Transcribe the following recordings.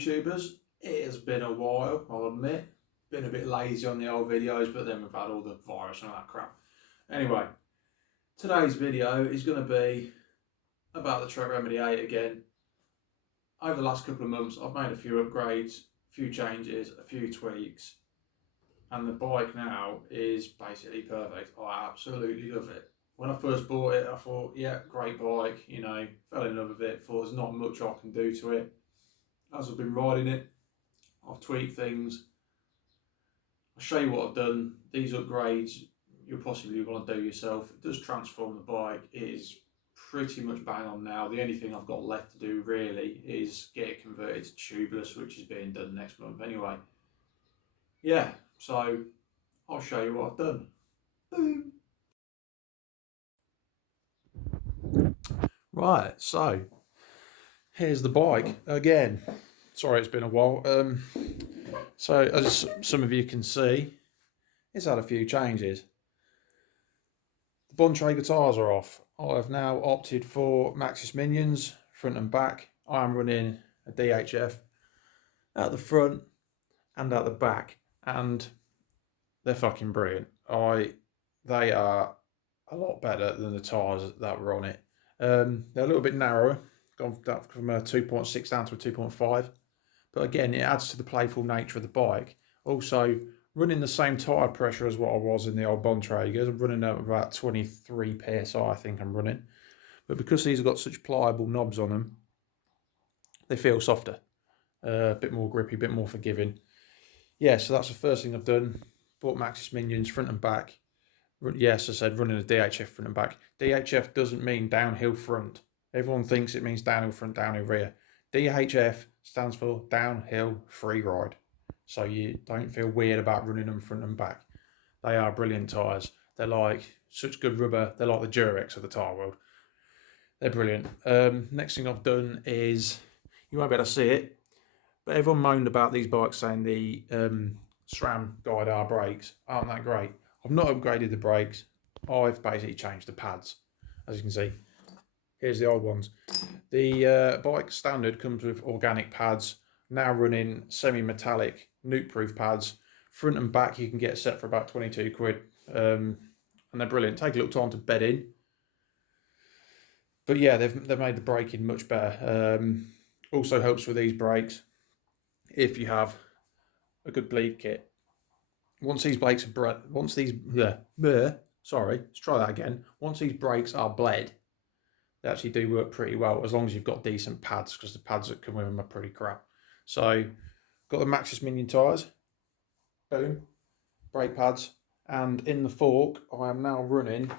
YouTubers. It has been a while, I'll admit. Been a bit lazy on the old videos, but then we've had all the virus and all that crap. Anyway, today's video is going to be about the Trek Remedy 8 again. Over the last couple of months, I've made a few upgrades, a few changes, a few tweaks, and the bike now is basically perfect. I absolutely love it. When I first bought it, I thought, yeah, great bike, you know, fell in love with it, thought there's not much I can do to it. As I've been riding it, I've tweaked things. I'll show you what I've done. These upgrades you'll possibly want to do yourself. It does transform the bike. It is pretty much bang on now. The only thing I've got left to do really is get it converted to tubeless, which is being done next month anyway. Yeah, so I'll show you what I've done. Boom. Right, so here's the bike again. Sorry, it's been a while. So as some of you can see, it's had a few changes. The Bontrager tyres are off. I have now opted for Maxxis Minions, front and back. I am running a DHF at the front and at the back, and they're fucking brilliant. They are a lot better than the tyres that were on it. They're a little bit narrower, gone from a 2.6 down to a 2.5. But again, it adds to the playful nature of the bike. Also, running the same tyre pressure as what I was in the old Bontragers. I'm running at about 23 PSI, I think I'm running. But because these have got such pliable knobs on them, they feel softer. A bit more grippy, a bit more forgiving. Yeah, so that's the first thing I've done. Bought Maxxis Minions front and back. Yes, I said running a DHF front and back. DHF doesn't mean downhill front. Everyone thinks it means downhill front, downhill rear. DHF stands for downhill free ride. So you don't feel weird about running them front and back. They are brilliant tyres. They're like such good rubber. They're like the Durex of the tyre world. They're brilliant. Next thing I've done is, you won't be able to see it, but everyone moaned about these bikes saying the SRAM guide R brakes aren't that great. I've not upgraded the brakes. I've basically changed the pads, as you can see. Here's the old ones. The bike standard comes with organic pads, now running semi-metallic nuke-proof pads. Front and back you can get set for about 22 quid. And they're brilliant. Take a little time to bed in. But yeah, they've made the braking much better. Also helps with these brakes if you have a good bleed kit. Once these brakes are once these are bled, they actually do work pretty well, as long as you've got decent pads, because the pads that come with them are pretty crap. So, got the Maxxis Minion tyres, boom, brake pads, and in the fork, I am now running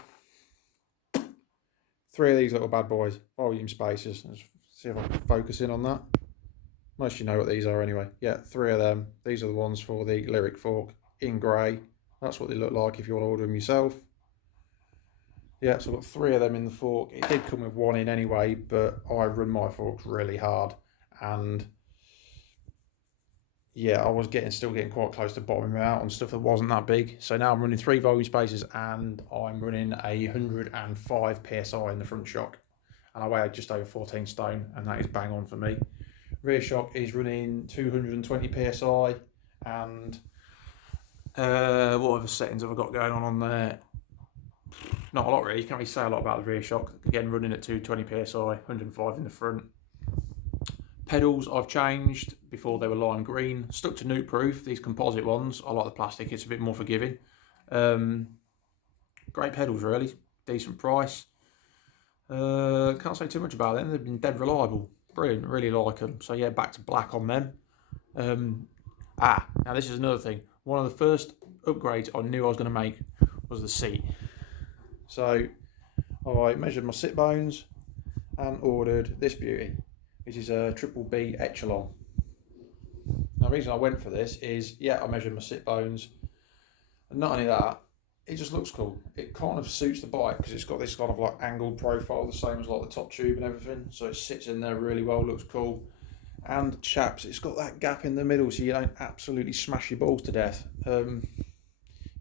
3 of these little bad boys, volume spacers. Let's see if I can focus in on that. Most of you know what these are anyway. Yeah, 3 of them. These are the ones for the Lyric fork in grey. That's what they look like if you want to order them yourself. Yeah, so I've got 3 of them in the fork. It did come with 1 in anyway, but I run my forks really hard, and yeah, I was still getting quite close to bottoming out on stuff that wasn't that big. So now I'm running 3 volume spacers, and I'm running 105 PSI in the front shock, and I weigh just over 14 stone, and that is bang on for me. Rear shock is running 220 PSI, and what other settings have I got going on there? Not a lot really. You can't really say a lot about the rear shock. Again, running at 220 PSI, 105 in the front. Pedals I've changed. Before they were lime green. Stuck to nuke proof, these composite ones. I like the plastic, it's a bit more forgiving. Great pedals really, decent price. Can't say too much about them, they've been dead reliable. Brilliant, really like them. So yeah, back to black on them. Now this is another thing. One of the first upgrades I knew I was going to make was the seat. So I measured my sit bones and ordered this beauty, which is a triple B echelon. Now the reason I went for this is, yeah, I measured my sit bones, and not only that, it just looks cool. It kind of suits the bike because it's got this kind of like angled profile, the same as like the top tube and everything, so it sits in there really well, looks cool. And chaps, it's got that gap in the middle so you don't absolutely smash your balls to death.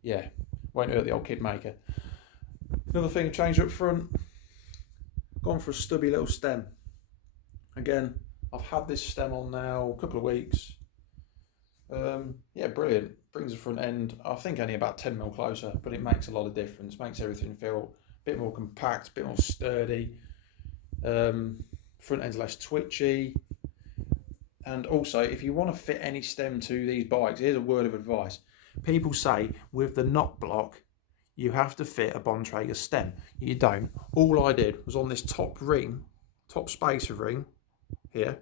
Yeah, won't hurt the old kid maker. Another thing I changed up front, gone for a stubby little stem. Again, I've had this stem on now a couple of weeks. Yeah, brilliant. Brings the front end, I think, only about 10mm closer, but it makes a lot of difference. Makes everything feel a bit more compact, a bit more sturdy. Front end's less twitchy. And also, if you want to fit any stem to these bikes, here's a word of advice. People say with the knock block, you have to fit a Bontrager stem. You don't. All I did was on this top ring, top spacer ring here,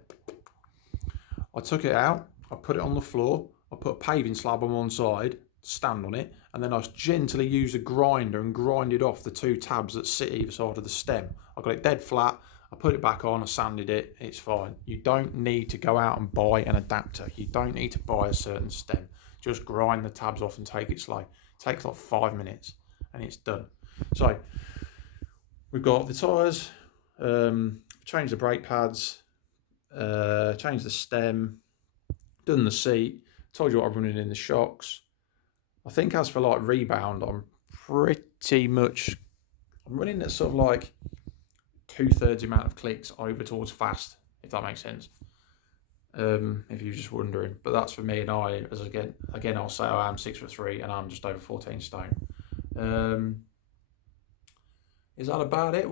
I took it out, I put it on the floor, I put a paving slab on one side, stand on it, and then I gently used a grinder and grinded off the two tabs that sit either side of the stem. I got it dead flat, I put it back on, I sanded it, it's fine. You don't need to go out and buy an adapter. You don't need to buy a certain stem. Just grind the tabs off and take it slow. It takes like 5 minutes and it's done. So we've got the tyres, changed the brake pads, changed the stem, done the seat, told you what I'm running in the shocks. I think as for like rebound, I'm running at sort of like 2/3 the amount of clicks over towards fast, if that makes sense. If you're just wondering, but that's for me and I. As again, I'll say I am 6'3" and I'm just over 14 stone. Is that about it?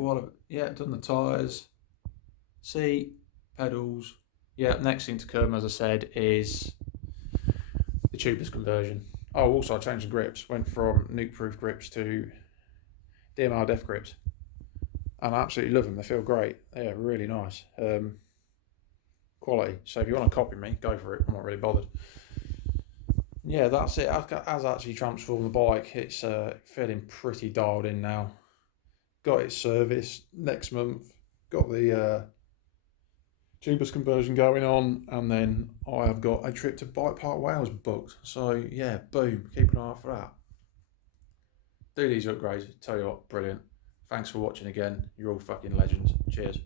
Yeah, done the tyres, seat, pedals. Yeah, next thing to come, as I said, is the tubeless conversion. Oh, also I changed the grips. Went from nuke-proof grips to DMR Def grips, and I absolutely love them. They feel great. They're really nice. Quality. So if you want to copy me, go for it. I'm not really bothered. Yeah, that's it. As actually transformed the bike, it's feeling pretty dialed in now. Got it serviced next month. Got the tubeless conversion going on, and then I have got a trip to Bike Park Wales booked. So yeah, boom, keep an eye out for that. Do these upgrades, tell you what, brilliant. Thanks for watching again. You're all fucking legends. Cheers.